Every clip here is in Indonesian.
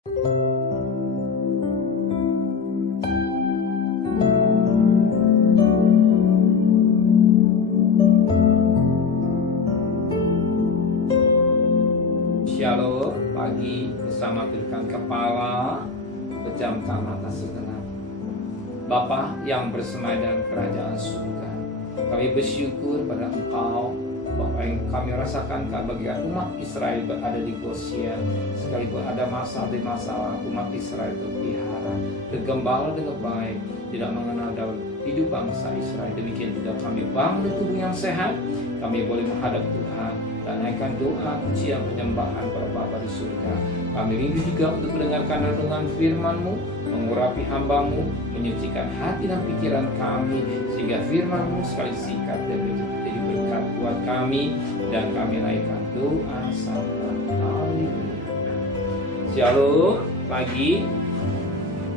Shalom, pagi bersama gerakan kepala, pejamkan mata sejenak. Bapa yang bersemayam kerajaan surga, kami bersyukur pada Engkau, Bapa yang kami rasakan kebahagiaan umat Israel berada di Goshen. Sekalipun ada masalah umat Israel terpelihara, tergembala dengan baik, tidak mengenal dalam hidup bangsa Israel. Demikian juga kami bangun tubuh yang sehat, kami boleh menghadap Tuhan dan naikkan doa, pujian, penyembahan pada Bapa di surga. Kami rindu juga untuk mendengarkan renungan firman-Mu, mengurapi hamba-Mu, menyucikan hati dan pikiran kami, sehingga firman-Mu sekali sikat dan menjadi berkat buat kami, dan kami naikkan doa sampai haleluya. Shalom, pagi.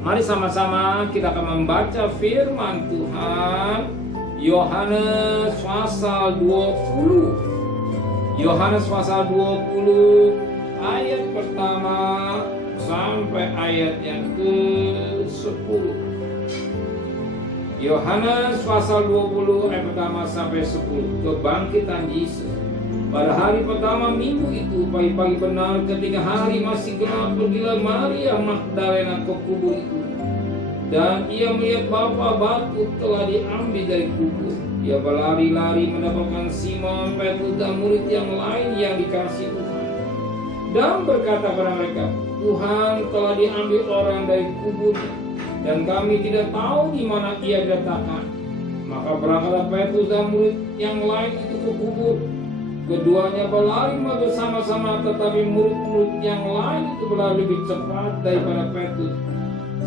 Mari sama-sama kita akan membaca firman Tuhan, Yohanes pasal 20. Yohanes pasal 20 ayat pertama sampai ayat yang ke-10. Yohanes pasal 20 ayat pertama sampai 10. Kebangkitan Yesus. Pada hari pertama minggu itu, pagi-pagi benar ketika hari masih gelap, pergilah Maria Magdalena ke kubur itu. Dan ia melihat Bapa batu telah diambil dari kubur. Ia berlari-lari mendapatkan Simon Petrus dan murid yang lain yang dikasihi Tuhan, dan berkata kepada mereka, Tuhan telah diambil orang dari kubur, dan kami tidak tahu di mana ia diletakkan. Maka berangkatlah Petrus dan murid yang lain itu ke kubur. Keduanya berlari bersama-sama, tetapi murid-murid yang lain itu berlari lebih cepat daripada Petrus,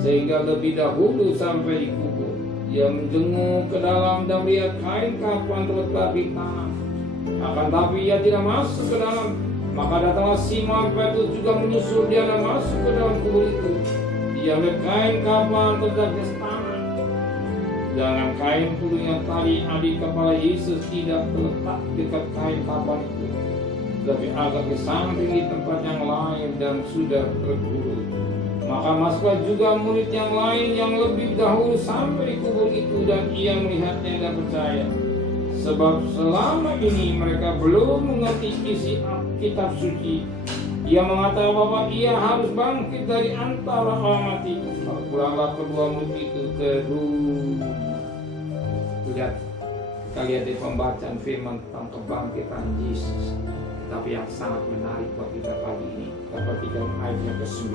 sehingga lebih dahulu sampai di kubur. Ia menjenguk ke dalam dan melihat kain kafan terletak di tanah. Akan tapi ia tidak masuk ke dalam. Maka datanglah Simon Petrus juga menyusul dia dan masuk ke dalam kubur itu. Ia melihat kain kafan terletak di tanah. Jangan kain puluh yang tadi ada di kepala Yesus tidak terletak dekat kain kafan itu, tapi agak di samping di tempat yang lain dan sudah tergulung. Maka masuklah juga murid yang lain yang lebih dahulu sampai di kubur itu, dan ia melihatnya dan percaya. Sebab selama ini mereka belum mengerti isi kitab suci. Ia mengatakan bahwa ia harus bangkit dari antara orang mati. Pulanglah kedua murid itu ke rumah. Lihat, kita lihat di pembacaan firman tentang kebangkitan Yesus. Tapi yang sangat menarik buat kita pagi ini, kita perhatikan ayat yang ke-9.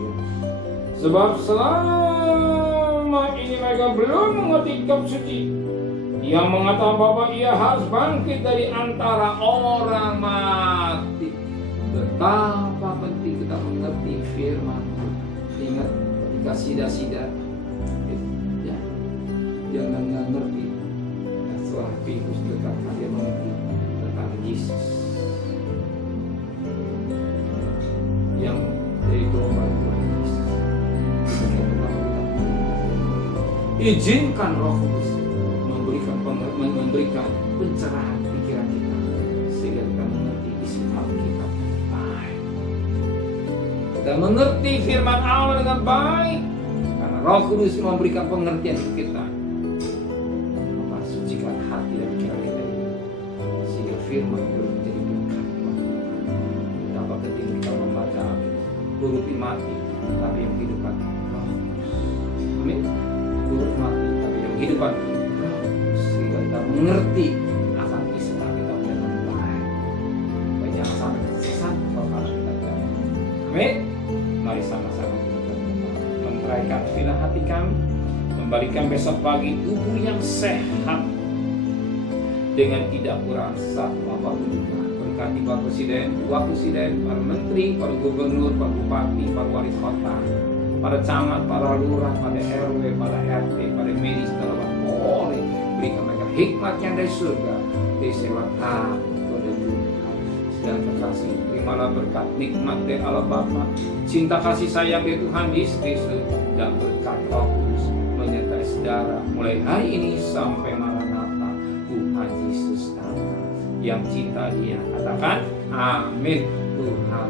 Sebab selama ini mereka belum mengerti kitab suci. Ia mengatakan bahwa ia harus bangkit dari antara orang mati. Betapa penting kita mengerti firman. Ingat ketika sida-sida, ya, jangan nggak ngerti. Setelah Filipus dekatkan dia mengerti tentang Yesus yang dari gelombang Tuhan Yesus. Izinkan Roh Kudus memberikan pencerahan pikiran kita, sehingga kita mengerti isi Alkitab dengan baik. Kita mengerti firman Allah dengan baik, karena Roh Kudus memberikan pengertian untuk kita. Maka sucikan hati dan pikiran kita ini, sehingga firman itu menjadi berkat. Betapa penting kita membaca huruf mati, tapi yang kehidupan Roh. Amin. Huruf mati, tapi yang kehidupan Roh, sehingga kita mengerti akan isi kita dengan baik. Banyak sampai sesat kalau kita tidak. Amin. Mari sama-sama kita memperaikan filah hati kami, memberikan besok pagi tubuh yang sehat dengan tidak kurang satu apapun juga. Berkati Pak Presiden, Wakil Presiden, para Menteri, para Gubernur, para Bupati, para Wali Kota, para camat, para lurah, para RW, para RT, para medis, para Polri. Berikan mereka hikmat yang dari surga, dari sewa kepada Tuhan dan kekasih. Terimalah berkat nikmat dari Allah Bapa, cinta kasih sayang dari Tuhan Yesus Kristus, dan berkat Roh Kudus menyertai saudara mulai hari ini sampai Maranatha. Tuhan Yesus datang. Yang cinta Dia katakan amin. Tuhan